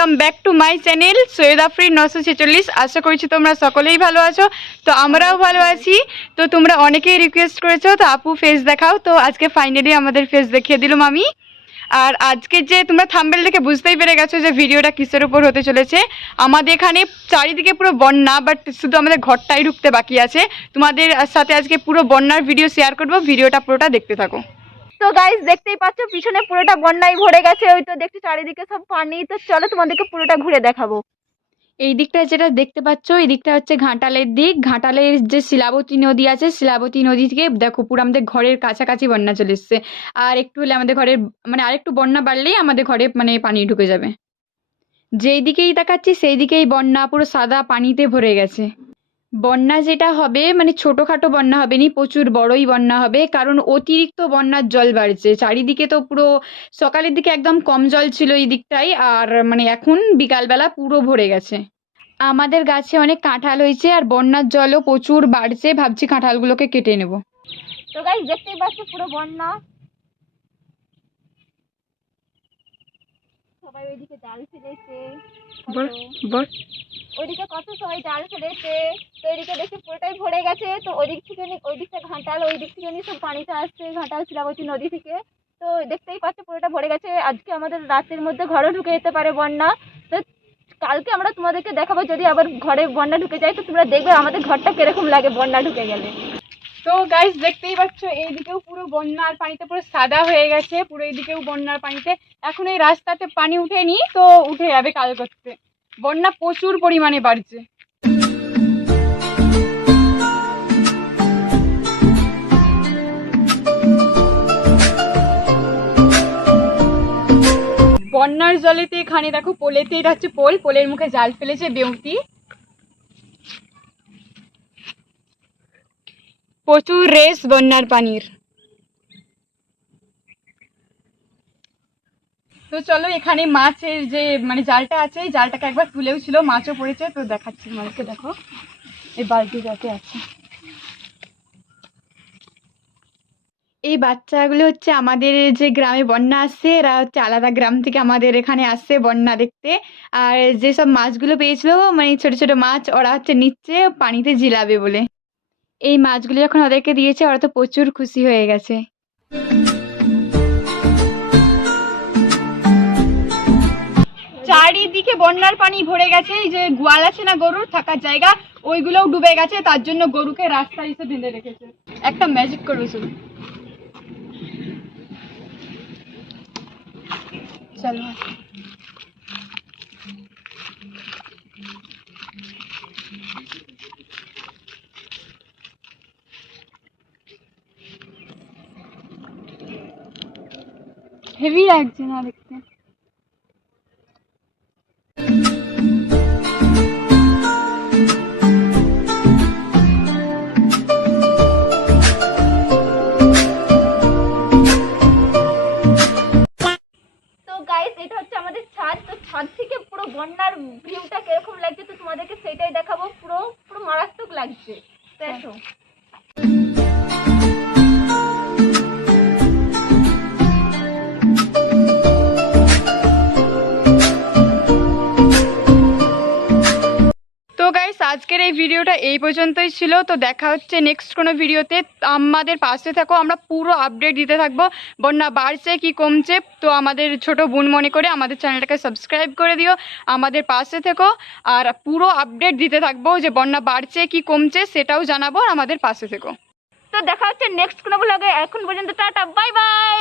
Welcome back to my channel Syed আফরি নশো ছেচল্লিশ। আশা করছি তোমরা সকলেই ভালো আছো। তো আমরাও ভালো আছি। তো তোমরা অনেকেই রিকোয়েস্ট করেছ, তো আপু ফেস দেখাও। তো আজকে ফাইনালি আমাদের ফেস দেখিয়ে দিলাম আমি আর আজকে যে তোমরা থাম্বেল দেখে বুঝতেই পেরে গেছো যে ভিডিওটা কিসের উপর হতে চলেছে। আমাদের এখানে চারিদিকে পুরো বন্যা বাট শুধু আমাদের ঘরটাই ঢুকতে বাকি আছে। তোমাদের সাথে আজকে পুরো বন্যার ভিডিও শেয়ার করব। ভিডিওটা পুরোটা দেখতে থাকো। তো গাইস দেখতেই পাচ্ছ, পিছনে পুরোটা বন্যায় ভরে গেছে, ওই তো দেখছি চারিদিকে সব পানি তো চলো তোমাদেরকে পুরোটা ঘুরে দেখাবো। এই দিকটা যেটা দেখতে পাচ্ছ, এই দিকটা হচ্ছে ঘাটালের দিক। ঘাটালের যে শিলাবতী নদী আছে, শিলাবতী নদী থেকে, দেখো পুরো আমাদের ঘরের কাছাকাছি বন্যা চলে এসছে। আর একটু হলে আমাদের ঘরের মানে আরেকটু বন্যা বাড়লেই আমাদের ঘরে মানে পানি ঢুকে যাবে। যেই দিকেই তাকাচ্ছি, সেই দিকেই বন্যা পুরো সাদা পানিতে ভরে গেছে। বন্যা যেটা হবে মানে ছোটোখাটো বন্যা হবে নি, প্রচুর বড়ই বন্যা হবে, কারণ অতিরিক্ত বন্যার জল বাড়ছে। চারিদিকে তো পুরো সকালের দিকে একদম কম জল ছিল এই দিকটাই, আর মানে এখন বিকালবেলা পুরো ভরে গেছে। আমাদের গাছে অনেক কাঁঠাল হয়েছে, আর বন্যার জলও প্রচুর বাড়ছে, ভাবছি কাঁঠালগুলোকে কেটে নেব। তো গাইস দেখতেই পাচ্ছ পুরো বন্যা। সবাই ওইদিকে জাল ফেলেছে। ওইদিকে কত সবাই জাল ফেলেছে। তো ওইদিকে দেখি পুরোটাই ভরে গেছে। তো ওই দিক থেকে ওই দিকটা ঘাটাল ওই দিক থেকে সব পানিটা আসছে ঘাটাল শিলাবতী নদী থেকে। তো দেখতেই পাচ্ছ পুরোটা ভরে গেছে। আজকে আমাদের রাতের মধ্যে ঘরও ঢুকে যেতে পারে বন্যা। তো কালকে আমরা তোমাদেরকে দেখাবো যদি আবার ঘরে বন্যা ঢুকে যায় তো তোমরা দেখবে আমাদের ঘরটা কীরকম লাগে বন্যা ঢুকে গেলে। তো গাইস দেখতেই পাচ্ছ, এইদিকেও পুরো বন্যার পানিতে পুরো সাদা হয়ে গেছে, পুরো এইদিকেও বন্যার পানিতে। এখন এই রাস্তাতে পানি উঠেনি তো উঠে যাবে কাল করতে বন্যা প্রচুর পরিমাণে বাড়ছে। বন্যার জলেতে এখানে দেখো, পোলেতে এটা পোল, পোলের মুখে জাল ফেলেছে বেউতি। প্রচুর রেস বন্যার পানির। তো চলো এখানে মাছের যে মানে জালটা আছে, এই জালটাকে একবার তুলেও ছিল, মাছও পড়েছে, তো দেখাচ্ছি তোমাদেরকে, দেখো। এই বালতি যাতে আছে। এই বাচ্চাগুলো হচ্ছে আমাদের যে গ্রামে বন্যা আসছে, এরা হচ্ছে আলাদা গ্রাম থেকে আমাদের এখানে আসছে বন্যা দেখতে। আর যেসব মাছগুলো পেয়েছিল মানে ছোট ছোট মাছ, ওরা হচ্ছে নিচ্ছে পানিতে জিলাবে বলে। এই মাছগুলো যখন ওদেরকে দিয়েছে, ওরা তো প্রচুর খুশি হয়ে গেছে। চারিদিকে বন্যার পানি ভরে গেছে, এই যে গোয়াল আছে না গরুর, থাকার জায়গা, ওইগুলোও ডুবে গেছে, তার জন্য গরুকে রাস্তা এসে বেঁধে রেখেছে। একটা ম্যাজিক করবে শুধু চলো। হেভি লাগছে না দেখতে। হচ্ছে আমাদের ছাদ। তো ছাদ থেকে পুরো ভিউটা লাগছে, তো তোমাদেরকে সেটাই দেখাবো। পুরো পুরো মারাত্মক লাগছে। তো আজকের এই ভিডিওটা এই পর্যন্তই ছিল। তো দেখা হচ্ছে নেক্সট কোনো ভিডিওতে। আমাদের পাশে থাকো, আমরা পুরো আপডেট দিতে থাকব। বন্যা বাড়ছে কি কমছে, তো আমাদের ছোট বোন মনে করে আমাদের চ্যানেলটাকে সাবস্ক্রাইব করে দিও। আমাদের পাশে থেকো, আর পুরো আপডেট দিতে থাকব যে বন্যা বাড়ছে কি কমছে সেটাও জানাব আমাদের পাশে থেকো। তো দেখা হচ্ছে নেক্সট কোনো ব্লগে এখন পর্যন্ত টাটা বাই বাই